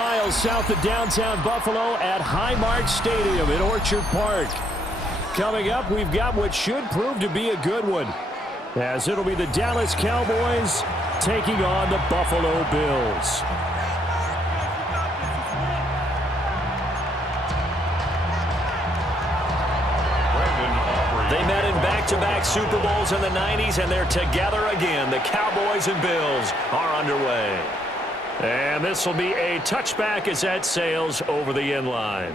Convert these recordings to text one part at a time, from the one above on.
miles south of downtown Buffalo at Highmark Stadium in Orchard Park. Coming up, we've got what should prove to be a good one, as it'll be the Dallas Cowboys taking on the Buffalo Bills. They met in back-to-back Super Bowls in the 90s, and they're together again. The Cowboys and Bills are underway. And this will be a touchback as that sails over the end line.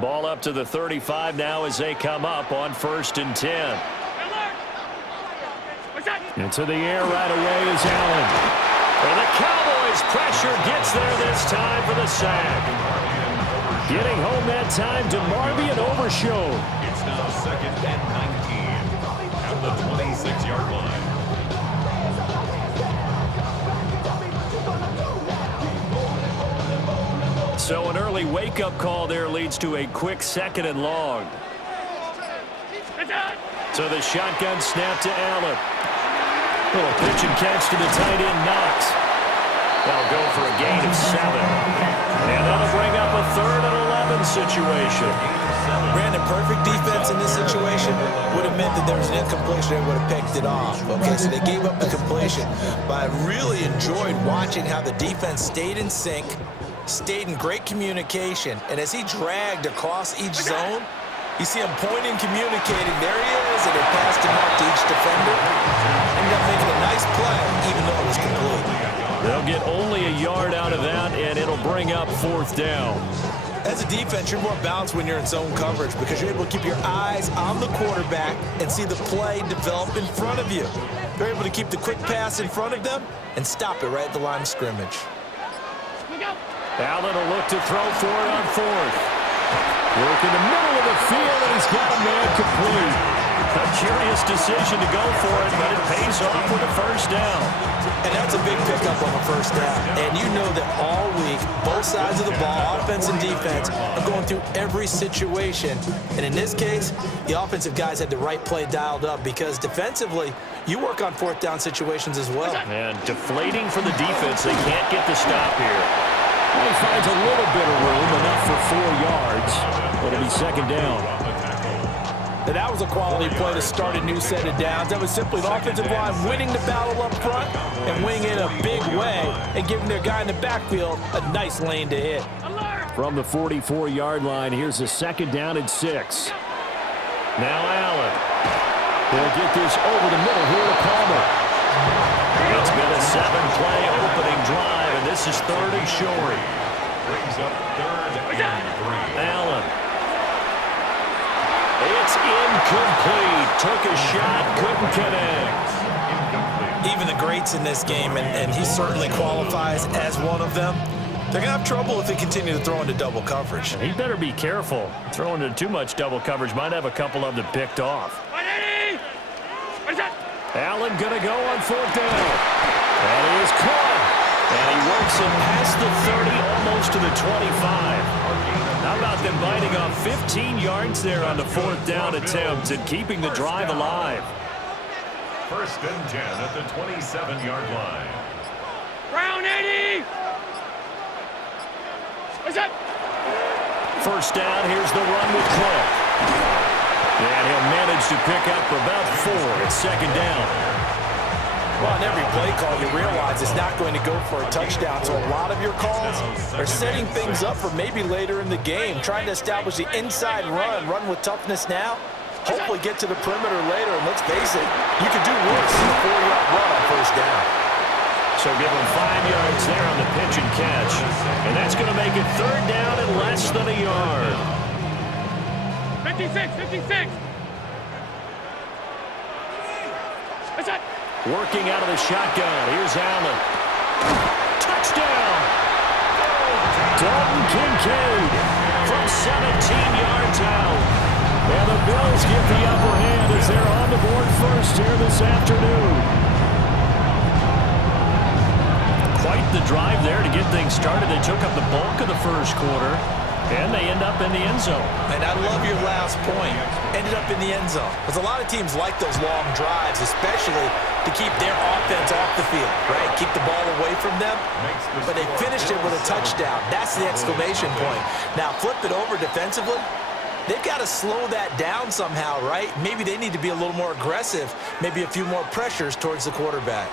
Ball up to the 35 now as they come up on 1st and 10. Into the air right away is Allen. And the Cowboys pressure gets there this time for the sack. Getting home that time to Marvian Overshow. It's now 2nd and 19 at the 26-yard line. So an early wake-up call there leads to a quick 2nd and long. So the shotgun snap to Allen. Little pitch and catch to the tight end, Knox. They'll go for a gain of 7. And that'll bring up a 3rd and 11 situation. Brandon, perfect defense in this situation would have meant that there was an incompletion. They would have picked it off. Okay, so they gave up the completion. But I really enjoyed watching how the defense stayed in sync, stayed in great communication, and as he dragged across each zone, you see him pointing, communicating. There he is, and they passed him out to each defender. Ended up making a nice play, even though it was complete. They'll get only a yard out of that, and it'll bring up 4th down. As a defense, you're more balanced when you're in zone coverage because you're able to keep your eyes on the quarterback and see the play develop in front of you. You're able to keep the quick pass in front of them and stop it right at the line of scrimmage. Allen will look to throw for it on 4th. Work in the middle of the field, and he's got a man complete. A curious decision to go for it, but it pays off with a 1st down. And that's a big pickup on a 1st down. And you know that all week, both sides of the ball, offense and defense, are going through every situation. And in this case, the offensive guys had the right play dialed up because defensively, you work on 4th down situations as well. And deflating for the defense. They can't get the stop here. He finds a little bit of room, enough for 4 yards. It'll be 2nd down. And that was a quality play to start a new set of downs. That was simply the offensive line winning the battle up front and winning it in a big way and giving their guy in the backfield a nice lane to hit. From the 44-yard line, here's a 2nd down and 6. Now Allen. They'll get this over the middle here to Palmer. It's been a 7-play opening drive, and this is 3rd and short. Brings up 3rd and 3. Allen. It's incomplete. Took a shot, couldn't connect. Even the greats in this game, and he certainly qualifies as one of them, they're going to have trouble if they continue to throw into double coverage. He better be careful. Throwing into too much double coverage might have a couple of them picked off. Allen going to go on 4th down. And he is caught. And he works it past the 30, almost to the 25. How about them biting off 15 yards there on the 4th down attempt and keeping the drive alive? 1st and 10 at the 27-yard line. Brown 80! What's up? 1st down, here's the run with Clark. And he'll manage to pick up about 4 at 2nd down. Well, on every play call, you realize it's not going to go for a touchdown. So a lot of your calls are setting things up for maybe later in the game, trying to establish the inside run with toughness now, hopefully get to the perimeter later. And let's face it, you could do worse than a 4-yard run on 1st down. So give him 5 yards there on the pitch and catch. And that's going to make it 3rd down and less than a yard. 56. What's up? Working out of the shotgun. Here's Allen. Touchdown! Dalton Kincaid from 17 yards out. And the Bills get the upper hand as they're on the board first here this afternoon. quite the drive there to get things started. They took up the bulk of the first quarter, and they end up in the end zone. And I love your last point. Ended up in the end zone. Because a lot of teams like those long drives, especially to keep their offense off the field, right? Keep the ball away from them. But they finished it with a touchdown. That's the exclamation point. Now, flip it over defensively. They've got to slow that down somehow, right? Maybe they need to be a little more aggressive. Maybe a few more pressures towards the quarterback.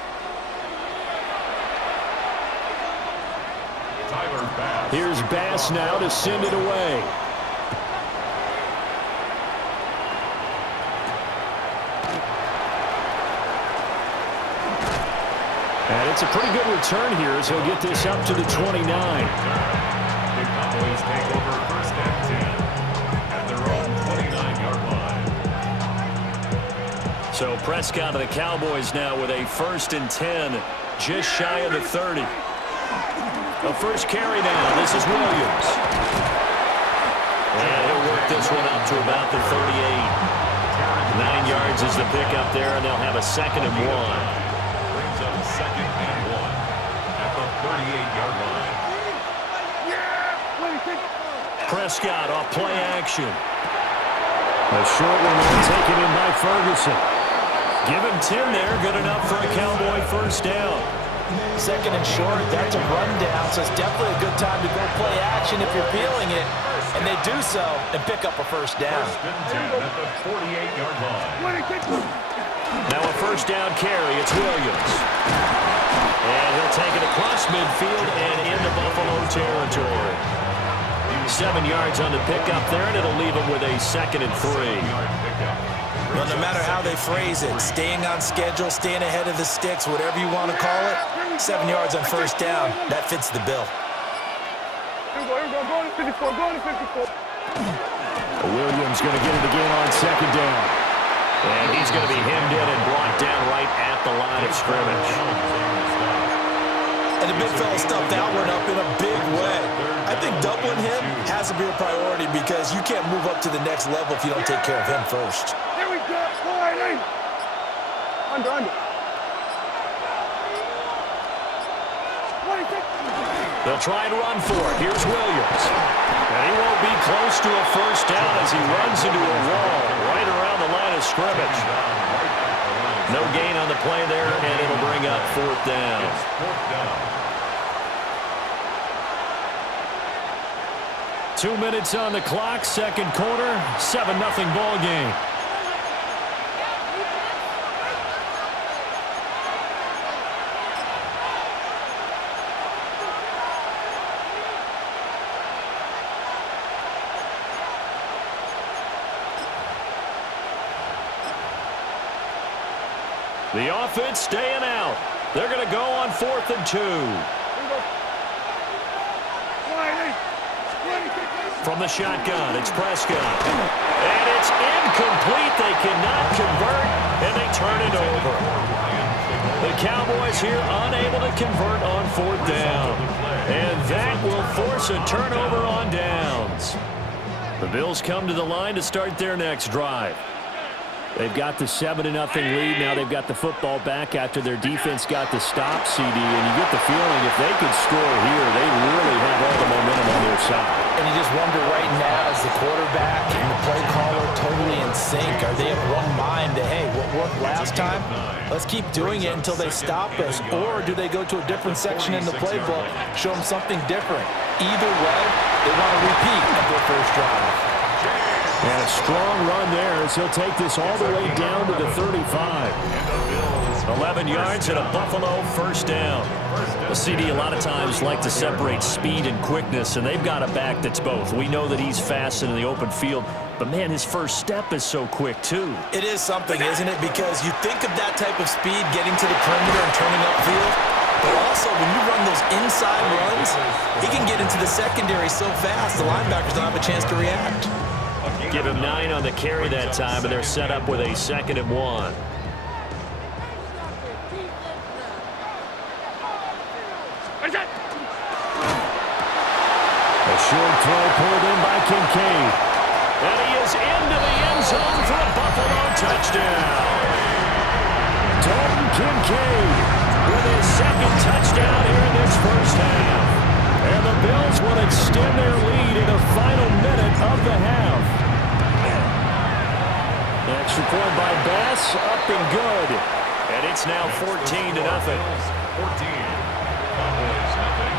Here's Bass now to send it away. And it's a pretty good return here as he'll get this up to the 29. The Cowboys take over first and 10 at their own 29-yard line. So Prescott of the Cowboys now with a first and 10, just shy of the 30. The first carry now. This is Williams. And he'll work this one up to about the 38. 9 yards is the pickup there, and they'll have a second and 1. Brings up second and 1 at the 38-yard line. Prescott off play action. A short one there taken in by Ferguson. Give him 10 there. Good enough for a Cowboy first down. Second and short, that's a rundown, so it's definitely a good time to go play action if you're feeling it. And they do so and pick up a first down. First and 10 at the 48-yard line. Now a first down carry. It's Williams. And he'll take it across midfield and into Buffalo territory. 7 yards on the pickup there, and it'll leave him with a second and 3. Well, no matter how they phrase it, staying on schedule, staying ahead of the sticks, whatever you want to call it, 7 yards on first down, that fits the bill. Williams going to get it again on second down. And he's going to be hemmed in and brought down right at the line of scrimmage. And the big fella stuffed that one up in a big way. I think doubling him has to be a priority because you can't move up to the next level if you don't take care of him first. Here we go. Under. They'll try and run for it. Here's Williams. And he won't be close to a first down as he runs into a wall right around the line of scrimmage. No gain on the play there, and it'll bring up fourth down. 2 minutes on the clock, second quarter, 7-0 ball game. The offense staying out. They're going to go on 4th and 2. From the shotgun, it's Prescott. And it's incomplete. They cannot convert, and they turn it over. The Cowboys here unable to convert on 4th down. And that will force a turnover on downs. The Bills come to the line to start their next drive. They've got the 7-0 lead. Now they've got the football back after their defense got the stop, CD. And you get the feeling if they could score here, they really have all the momentum on their side. And you just wonder right now, is the quarterback and the play caller totally in sync? Are they of one mind that, hey, what worked last time? Let's keep doing it until they stop us. Or do they go to a different section in the playbook, show them something different? Either way, they want to repeat of their first drive. And a strong run there as he'll take this all the way down to the 35. 11 yards and a Buffalo first down. The CD a lot of times like to separate speed and quickness, and they've got a back that's both. We know that he's fast in the open field, but, man, his first step is so quick, too. It is something, isn't it? Because you think of that type of speed getting to the perimeter and turning upfield, but also when you run those inside runs, he can get into the secondary so fast the linebackers don't have a chance to react. Give him 9 on the carry that time, and they're set up with a 2nd and 1. A short throw pulled in by Kincaid. And he is into the end zone for a Buffalo touchdown. Dalton Kincaid with his second touchdown here in this first half. And the Bills will extend their lead in the final minute of the half. Extra point by Bass, up and good. And it's now 14-0. 14. Cowboys nothing.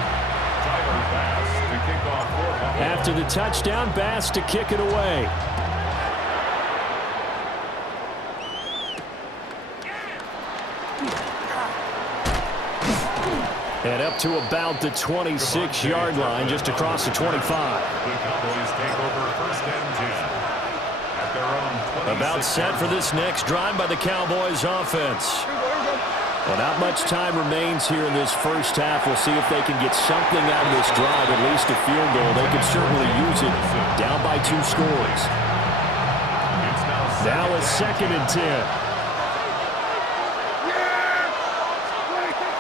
Tyler Bass to kick off for Buffalo. After the touchdown, Bass to kick it away. And up to about the 26-yard line, just across the 25. The Cowboys take over first and 10 at their own 26. About set for this next drive by the Cowboys offense. Well, not much time remains here in this first half. We'll see if they can get something out of this drive, at least a field goal. They could certainly use it down by 2 scores. Now a 2nd and 10.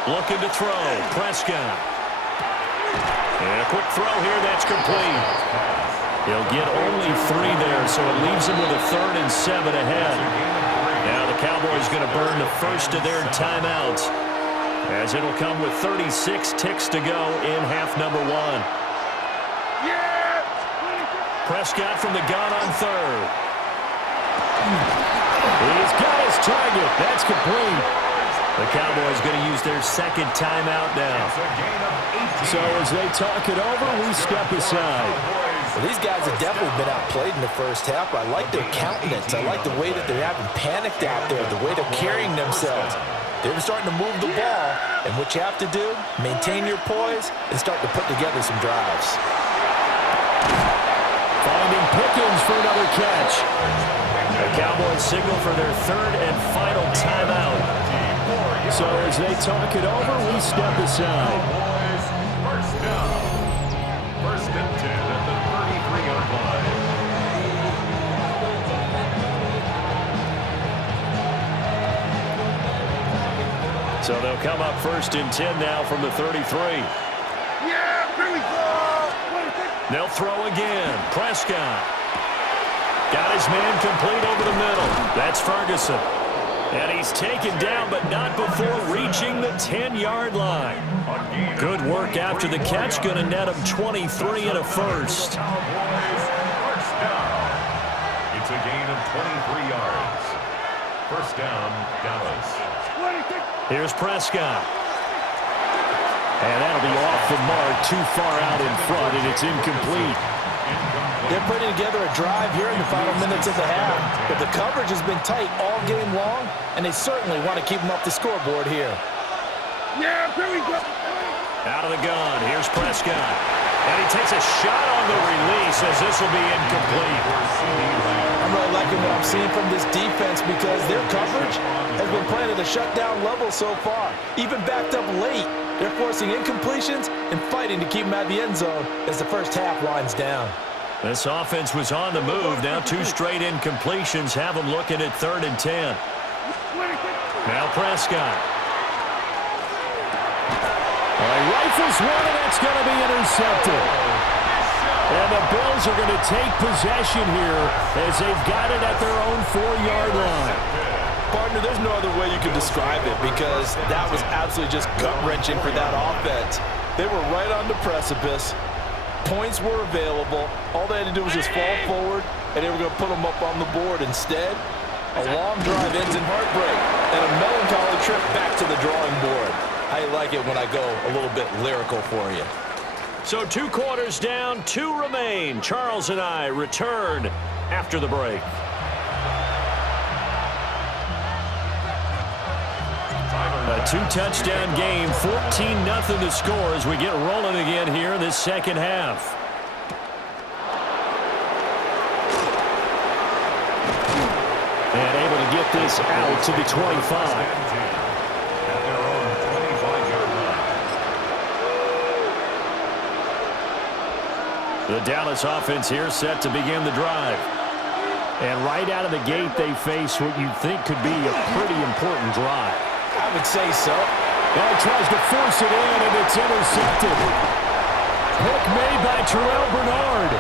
Looking to throw. Prescott. And a quick throw here. That's complete. He'll get only 3 there, so it leaves him with a 3rd and 7 ahead. Now the Cowboys going to burn the first of their timeouts, as it'll come with 36 ticks to go in half number 1. Prescott from the gun on 3rd. He's got his target. That's complete. The Cowboys going to use their 2nd timeout now. So as they talk it over, we step aside. Well, these guys have definitely been outplayed in the first half. I like their countenance. I like the way that they haven't panicked out there, the way they're carrying themselves. They're starting to move the ball, and what you have to do, maintain your poise and start to put together some drives. Finding Pickens for another catch. The Cowboys signal for their 3rd and final timeout. So as they talk it over, we step aside. First down. First and 10 at the 33-yard line. So they'll come up 1st and 10 now from the 33. Yeah, here we go. They'll throw again. Prescott. Got his man complete over the middle. That's Ferguson. And he's taken down, but not before reaching the 10-yard line. Good work after the catch. Going to net him 23 and a first. First down. It's a gain of 23 yards. First down, Dallas. Here's Prescott. And that'll be off the mark, too far out in front, and it's incomplete. They're putting together a drive here in the final minutes of the half, but the coverage has been tight all game long, and they certainly want to keep them off the scoreboard here. Yeah, here we go. Out of the gun, here's Prescott. And he takes a shot on the release as this will be incomplete. I'm really liking what I'm seeing from this defense because their coverage has been playing at a shutdown level so far. Even backed up late, they're forcing incompletions and fighting to keep them out of the end zone as the first half winds down. This offense was on the move. Now 2 straight incompletions have them looking at 3rd and 10. Now Prescott. He rifles one, and that's going to be intercepted. And the Bills are going to take possession here as they've got it at their own 4-yard line. Partner, there's no other way you can describe it because that was absolutely just gut-wrenching for that offense. They were right on the precipice. Points were available. All they had to do was just fall forward, and they were going to put them up on the board. Instead, a long drive ends in heartbreak and a melancholy trip back to the drawing board. I like it when I go a little bit lyrical for you. So 2 quarters down, 2 remain. Charles and I return after the break. A 2-touchdown game, 14-0 to score as we get rolling again here in this second half. And able to get this out to the 25. The Dallas offense here set to begin the drive. And right out of the gate, they face what you think could be a pretty important drive. I would say so. Now he tries to force it in, and it's intercepted. Hook made by Terrell Bernard.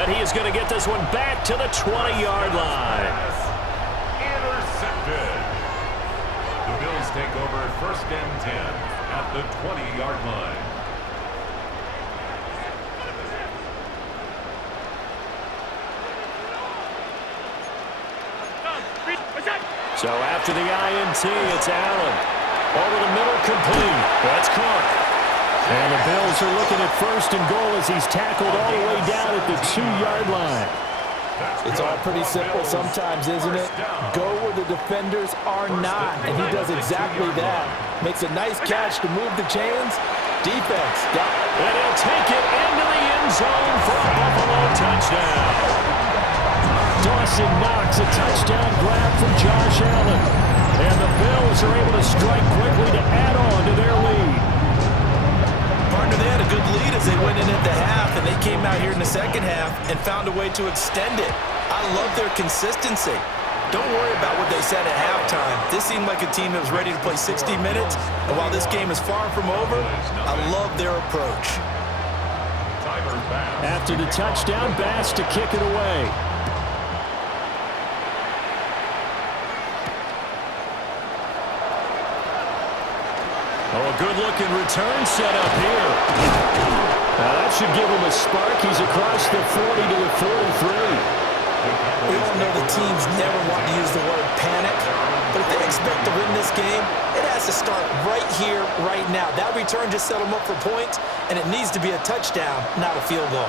And he is going to get this one back to the 20-yard line. Intercepted. The Bills Cowboys take over first and 10 at the 20-yard line. So after the INT, it's Allen. Over the middle, complete. That's Cook. And the Bills are looking at first and goal as he's tackled all the way down at the 2-yard line. It's all pretty simple sometimes, isn't it? Go where the defenders are not, and he does exactly that. Makes a nice catch to move the chains. Defense got it. And he'll take it into the end zone for a Buffalo touchdown. Dawson Knox, a touchdown grab from Josh Allen. And the Bills are able to strike quickly to add on to their lead. Partner, they had a good lead as they went in at the half, and they came out here in the second half and found a way to extend it. I love their consistency. Don't worry about what they said at halftime. This seemed like a team that was ready to play 60 minutes, and while this game is far from over, I love their approach. After the touchdown, Bass to kick it away. Oh, a good-looking return set up here. Now that should give him a spark. He's across the 40 to the 43. We all know the teams never want to use the word panic, but if they expect to win this game, it has to start right here, right now. That return just set them up for points, and it needs to be a touchdown, not a field goal.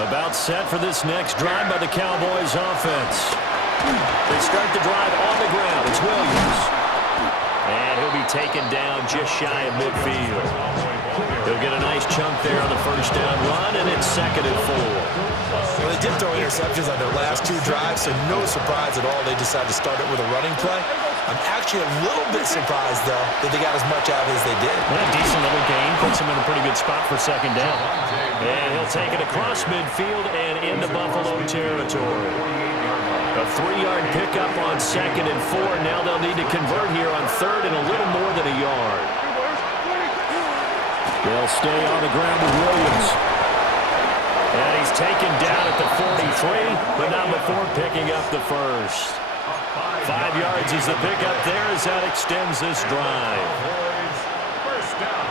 About set for this next drive by the Cowboys offense. They start the drive on the ground. It's Williams. And he'll be taken down just shy of midfield. He'll get a nice chunk there on the first down run, and it's 2nd and 4. Well, they did throw interceptions on their last 2 drives, so no surprise at all they decided to start it with a running play. I'm actually a little bit surprised, though, that they got as much out as they did. Well, a decent little gain puts him in a pretty good spot for 2nd down. And he'll take it across midfield and into Buffalo territory. A 3-yard pickup on 2nd and 4. Now they'll need to convert here on 3rd and a little more than a yard. They'll stay on the ground with Williams. And he's taken down at the 43, but not before picking up the first. 5 yards is the pickup there as that extends this drive. First down.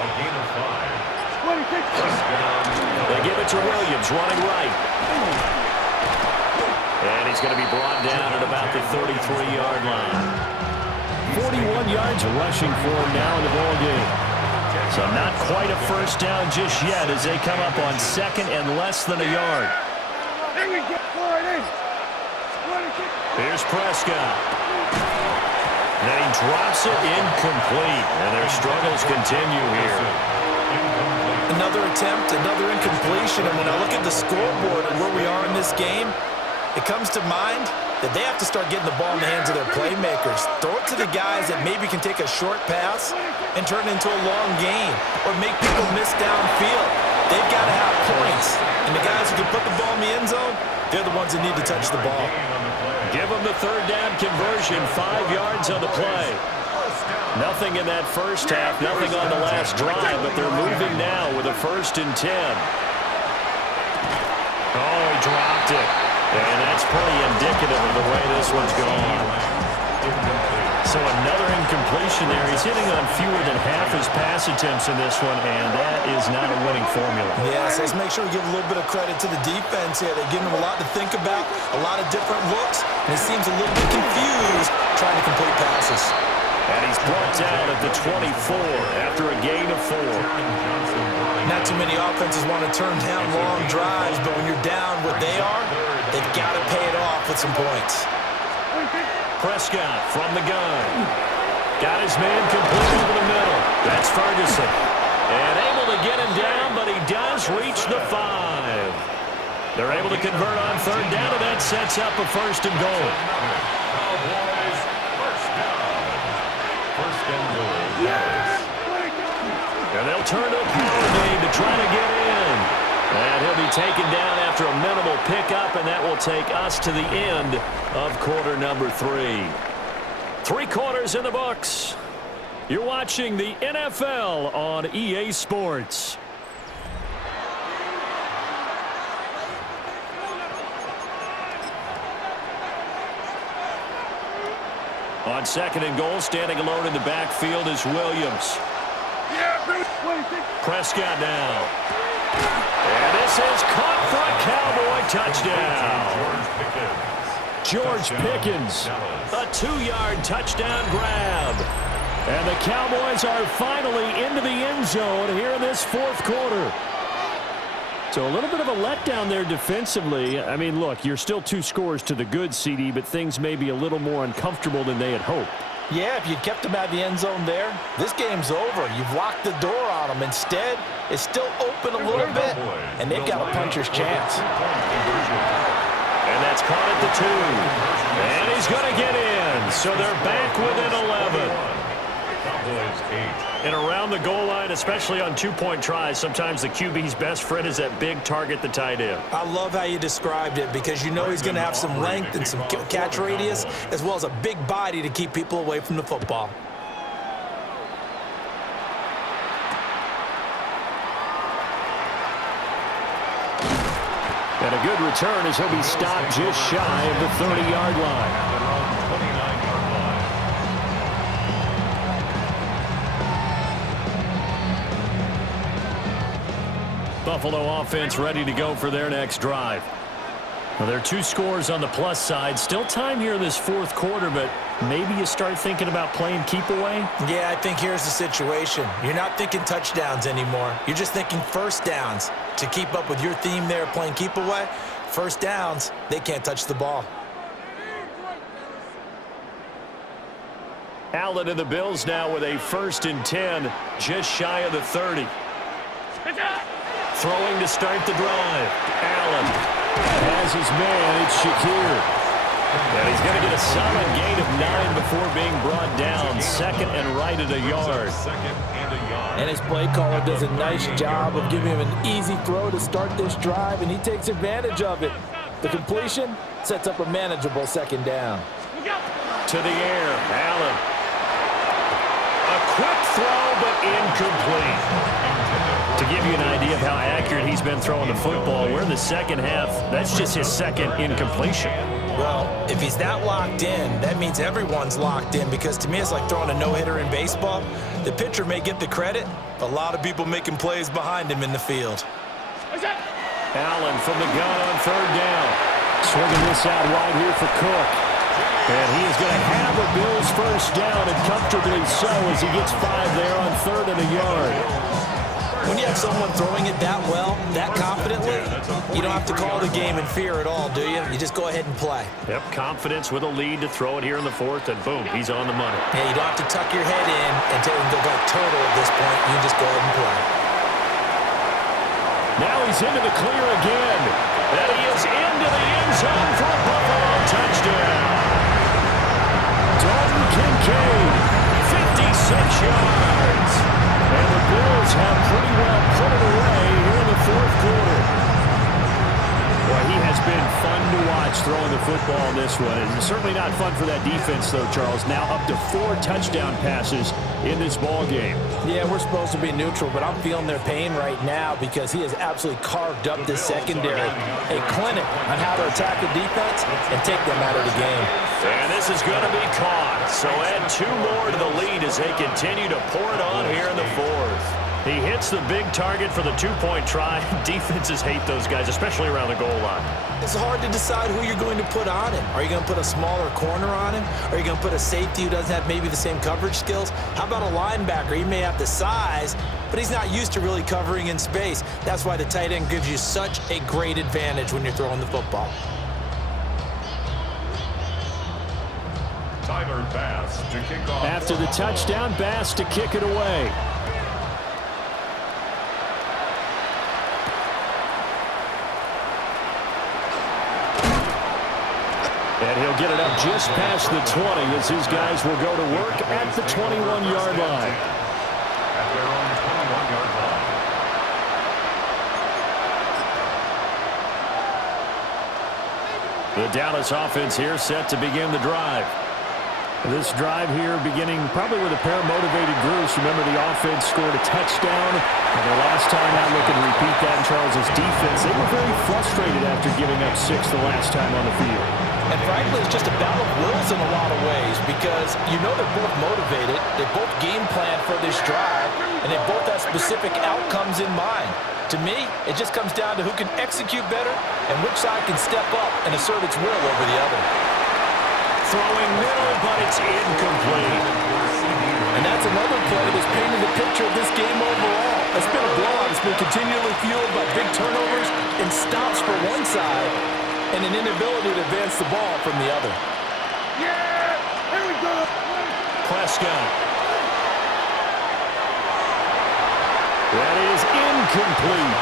A gain of 5. They give it to Williams, running right. And he's going to be brought down at about the 33-yard line. 41 yards rushing for him now in the ball game. So not quite a first down just yet as they come up on 2nd and less than a yard. Here's Prescott. Then he drops it incomplete, and their struggles continue here. Another attempt, another incompletion, and when I look at the scoreboard and where we are in this game, it comes to mind that they have to start getting the ball in the hands of their playmakers. Throw it to the guys that maybe can take a short pass and turn it into a long gain or make people miss downfield. They've got to have points, and the guys who can put the ball in the end zone, they're the ones that need to touch the ball. Give them the 3rd down conversion, 5 yards on the play. Nothing in that first half, nothing on the last drive, but they're moving now with a 1st and 10. Oh, he dropped it. And that's pretty indicative of the way this one's gone. So another incompletion there. He's hitting on fewer than half his pass attempts in this one, and that is not a winning formula. Yes, let's make sure we give a little bit of credit to the defense here. They're giving them a lot to think about, a lot of different looks, and he seems a little bit confused trying to complete passes. And he's brought down at the 24 after a gain of 4. Not too many offenses want to turn down long drives, but when you're down what they are, they've got to pay it off with some points. Prescott from the gun. Got his man complete over the middle. That's Ferguson. And able to get him down, but he does reach the 5. They're able to convert on 3rd down, and that sets up a 1st and goal. Cowboys, first down. 1st and goal. And they'll turn to a power game to try to get in. And he'll be taken down after a minimal pickup, and that will take us to the end of quarter number 3. 3 quarters in the books. You're watching the NFL on EA Sports. On 2nd and goal, standing alone in the backfield is Williams. Yeah, Billy. 26. Prescott now. And this is caught for a Cowboy touchdown. George Pickens, a 2-yard touchdown grab. And the Cowboys are finally into the end zone here in this 4th quarter. So a little bit of a letdown there defensively. I mean, look, you're still 2 scores to the good, CD, but things may be a little more uncomfortable than they had hoped. Yeah, if you'd kept them out of the end zone there, this game's over. You've locked the door on them. Instead, it's still open a little bit, and they've got a puncher's chance. And that's caught at the 2. And he's going to get in. So they're back within 11. And around the goal line, especially on 2-point tries, sometimes the QB's best friend is that big target, the tight end. I love how you described it because you know he's going to have some length and some catch radius as well as a big body to keep people away from the football. And a good return as he'll be stopped just shy of the 30-yard line. Buffalo offense ready to go for their next drive. Well, there are 2 scores on the plus side. Still time here in this 4th quarter, but maybe you start thinking about playing keep away? Yeah, I think here's the situation. You're not thinking touchdowns anymore. You're just thinking first downs. To keep up with your theme there, playing keep away, first downs, they can't touch the ball. Allen and the Bills now with a 1st and 10, just shy of the 30. Throwing to start the drive. Allen has his man. It's Shakir. And he's going to get a solid gain of 9 before being brought down. 2nd and right at a yard. And his play caller does a nice job of giving him an easy throw to start this drive, and he takes advantage of it. The completion sets up a manageable 2nd down. To the air. Allen. A quick throw, but incomplete. To give you an idea of how accurate he's been throwing the football, we're in the 2nd half. That's just his 2nd incompletion. Well, if he's that locked in, that means everyone's locked in because to me it's like throwing a no-hitter in baseball. The pitcher may get the credit, but a lot of people making plays behind him in the field. Allen from the gun on 3rd down. Swinging this out wide here for Cook. And he is going to have a Bills 1st down, and comfortably so as he gets 5 there on 3rd and a yard. When you have someone throwing it that well, that confidently, you don't have to call the game in fear at all, do you? You just go ahead and play. Yep, confidence with a lead to throw it here in the 4th, and boom, he's on the money. Yeah, you don't have to tuck your head in and go like total at this point. You just go ahead and play. Now he's into the clear again. And he is into the end zone for a Buffalo touchdown. Dalton Kincaid, 56 yards. And the Bills have pretty well put it away here in the 4th quarter. Boy, he has been fun to watch throwing the football in this one. It's certainly not fun for that defense, though, Charles. Now up to 4 touchdown passes in this ball game. Yeah, we're supposed to be neutral, but I'm feeling their pain right now because he has absolutely carved up this secondary. A clinic on how to attack the defense and take them out of the game. And this is going to be caught. So add 2 more to the lead as they continue to pour it on here in the 4th. He hits the big target for the 2-point try. Defenses hate those guys, especially around the goal line. It's hard to decide who you're going to put on him. Are you going to put a smaller corner on him? Are you going to put a safety who doesn't have maybe the same coverage skills? How about a linebacker? He may have the size, but he's not used to really covering in space. That's why the tight end gives you such a great advantage when you're throwing the football. Tyler Bass to kick off. After the touchdown, Bass to kick it away. And he'll get it up just past the 20 as his guys will go to work at the 21-yard line. At their own 21-yard line. The Dallas offense here set to begin the drive. This drive here beginning probably with a pair of motivated groups. Remember, the offense scored a touchdown. And the last time out, looking to repeat that, Charles, Charles' defense, they were very frustrated after giving up 6 the last time on the field. And frankly, it's just a battle of wills in a lot of ways because you know they're both motivated, they both game plan for this drive, and they both have specific outcomes in mind. To me, it just comes down to who can execute better and which side can step up and assert its will over the other. Throwing middle, but it's incomplete. And that's another play that's painted the picture of this game overall. It's been a blowout. It's been continually fueled by big turnovers and stops for one side and an inability to advance the ball from the other. Yeah! Here we go! Prescott. That is incomplete.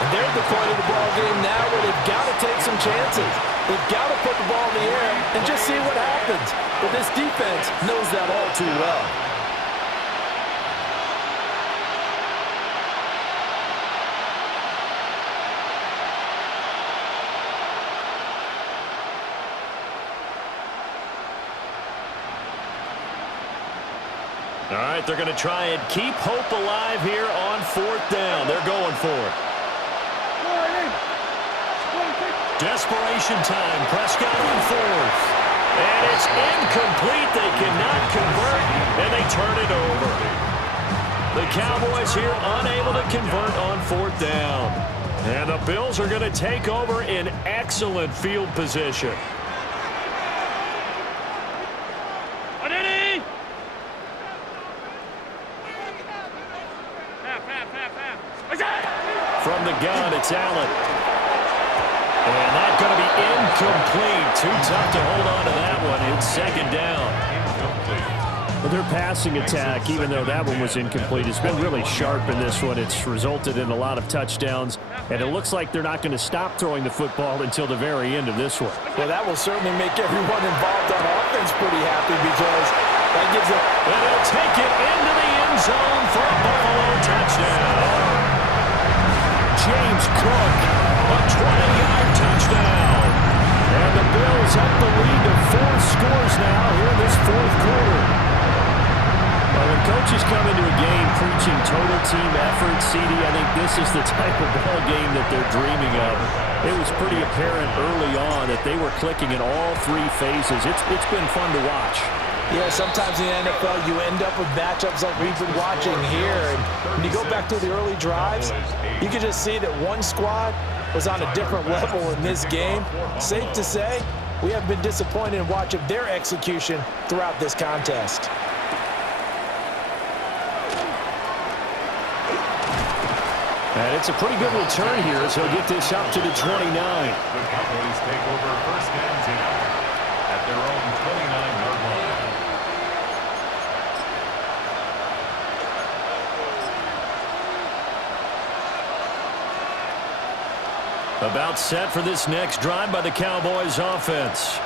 And they're at the point of the ball game now where they've got to take some chances. They've got to put the ball in the air and just see what happens. But this defense knows that all too well. All right, they're going to try and keep hope alive here on 4th down. They're going for it. Desperation time. Prescott on 4th. And it's incomplete. They cannot convert, and they turn it over. The Cowboys here unable to convert on 4th down. And the Bills are going to take over in excellent field position. From the gun, it's Allen. And that's going to be incomplete. Too tough to hold on to that one. It's 2nd down. Well, their passing attack, even though that one was incomplete, has been really sharp in this one. It's resulted in a lot of touchdowns, and it looks like they're not going to stop throwing the football until the very end of this one. Well, that will certainly make everyone involved on offense pretty happy because that gives them... And they'll take it into the end zone for a Buffalo touchdown. James Cook, a 20-yard touchdown. And the Bills up the lead to 4 scores now here in this 4th quarter. Well, when coaches come into a game preaching total team effort, CD, I think this is the type of ball game that they're dreaming of. It was pretty apparent early on that they were clicking in all 3 phases. It's been fun to watch. Yeah, sometimes in the NFL you end up with matchups like we've been watching here. And when you go back to the early drives, you can just see that one squad was on a different level in this game. Safe to say, we have been disappointed in watching their execution throughout this contest. And it's a pretty good return here as he'll get this up to the 29. The Cowboys take over 1st and 10 at their own 29-yard line. About set for this next drive by the Cowboys offense.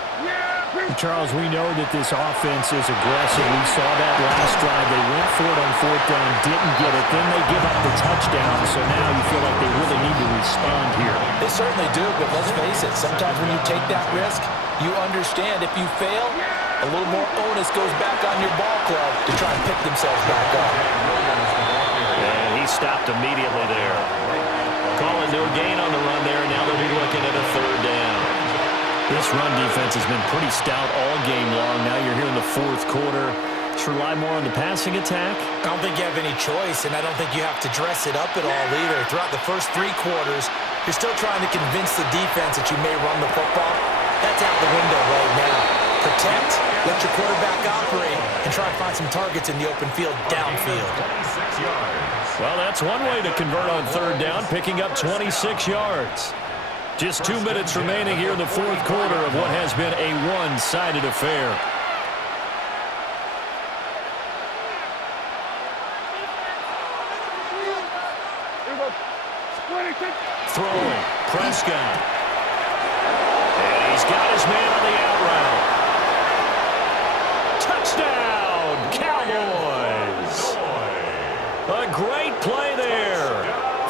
Charles, we know that this offense is aggressive. We saw that last drive. They went for it on 4th down, didn't get it. Then they give up the touchdown. So now you feel like they really need to respond here. They certainly do, but let's face it. Sometimes when you take that risk, you understand if you fail, a little more onus goes back on your ball club to try and pick themselves back up. And he stopped immediately there. Calling to a gain on the run there. Now they'll be looking at a 3rd down. This run defense has been pretty stout all game long. Now you're here in the 4th quarter. Just rely more on the passing attack? I don't think you have any choice, and I don't think you have to dress it up at all either. Throughout the first 3 quarters, you're still trying to convince the defense that you may run the football. That's out the window right now. Protect, let your quarterback operate, and try and find some targets in the open field downfield. 26 yards. Well, that's one way to convert on 3rd down, picking up 26 yards. Just 2 minutes remaining here in the 4th quarter of what has been a one-sided affair. Throwing, Prescott. And he's got his man on the out route. Touchdown, Cowboys. A great play there.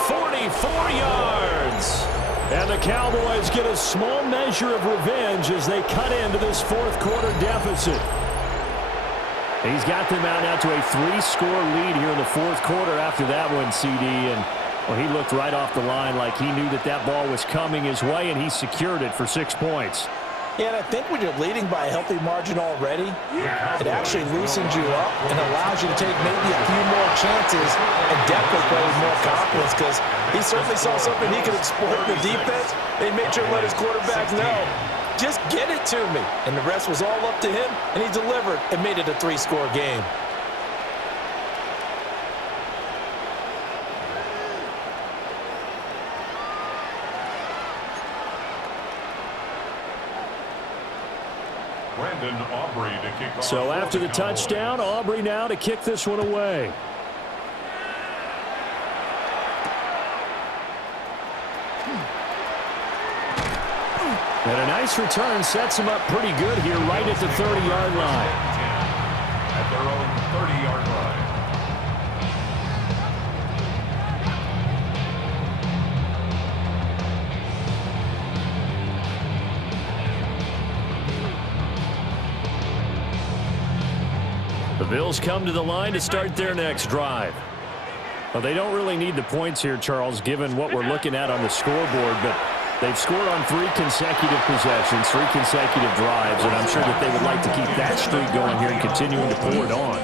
44 yards. And the Cowboys get a small measure of revenge as they cut into this 4th quarter deficit. He's got them out now to a 3-score lead here in the 4th quarter after that one, CD. And Well, he looked right off the line like he knew that that ball was coming his way, and he secured it for 6 points. Yeah, and I think when you're leading by a healthy margin already, it actually loosens you up and allows you to take maybe a few more chances and definitely play with more confidence, because he certainly saw something he could exploit in the defense. They made sure to let his quarterback know, just get it to me. And the rest was all up to him, and he delivered and made it a 3-score game. So after the touchdown, Aubrey now to kick this one away. And a nice return sets him up pretty good here right at the 30-yard line. At their own 30-yard line. The Bills come to the line to start their next drive. Well, they don't really need the points here, Charles, given what we're looking at on the scoreboard, but they've scored on 3 consecutive possessions, 3 consecutive drives, and I'm sure that they would like to keep that streak going here and continuing to pour it on.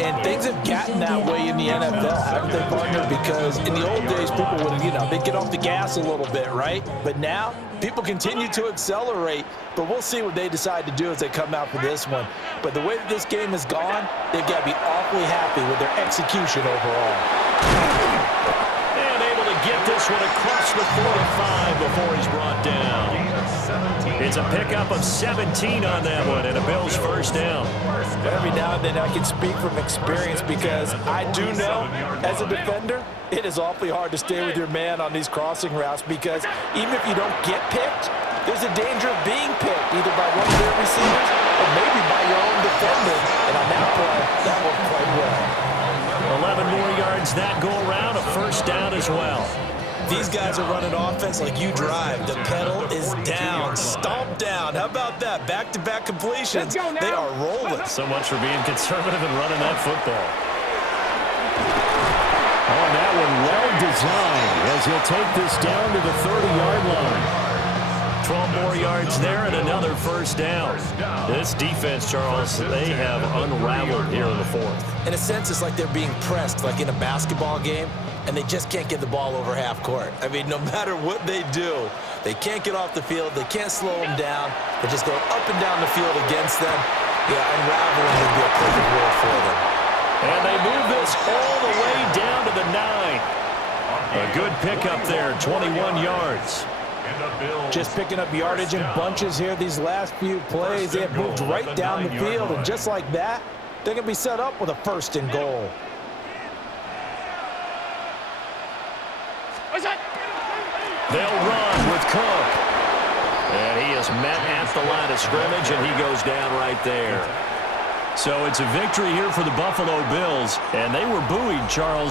And things have gotten that way in the NFL, haven't they, partner? Because in the old days, people would, they'd get off the gas a little bit, right? But now, people continue to accelerate, but we'll see what they decide to do as they come out for this one. But the way that this game has gone, they've got to be awfully happy with their execution overall. And able to get this one across the 45 before he's brought down. It's a pickup of 17 on that one, and a Bills first down. But every now and then I can speak from experience, because I do know, as a defender, it is awfully hard to stay with your man on these crossing routes, because even if you don't get picked, there's a danger of being picked, either by one of their receivers or maybe by your own defender. And on that play, that worked quite well. 11 more yards that go around, a first down as well. These guys are running offense like you drive. The pedal is down, stomp down. How about that? Back-to-back completions. They are rolling. So much for being conservative and running that football. Oh, and that one well designed as he'll take this down to the 30-yard line. 12 more yards there and another first down. This defense, Charles, they have unraveled here in the 4th. In a sense, it's like they're being pressed, like in a basketball game, and they just can't get the ball over half court. I mean, no matter what they do, they can't get off the field. They can't slow them down. They're just going up and down the field against them. Yeah, unraveling would be a perfect word for them. And they move this all the way down to the 9. A good pickup there, 21 yards. Just picking up yardage in bunches here these last few plays. They have moved right down the field, and just like that, they're going to be set up with a 1st and goal. They'll run with Cook. And he is met at the line of scrimmage, and he goes down right there. So it's a victory here for the Buffalo Bills, and they were buoyed, Charles,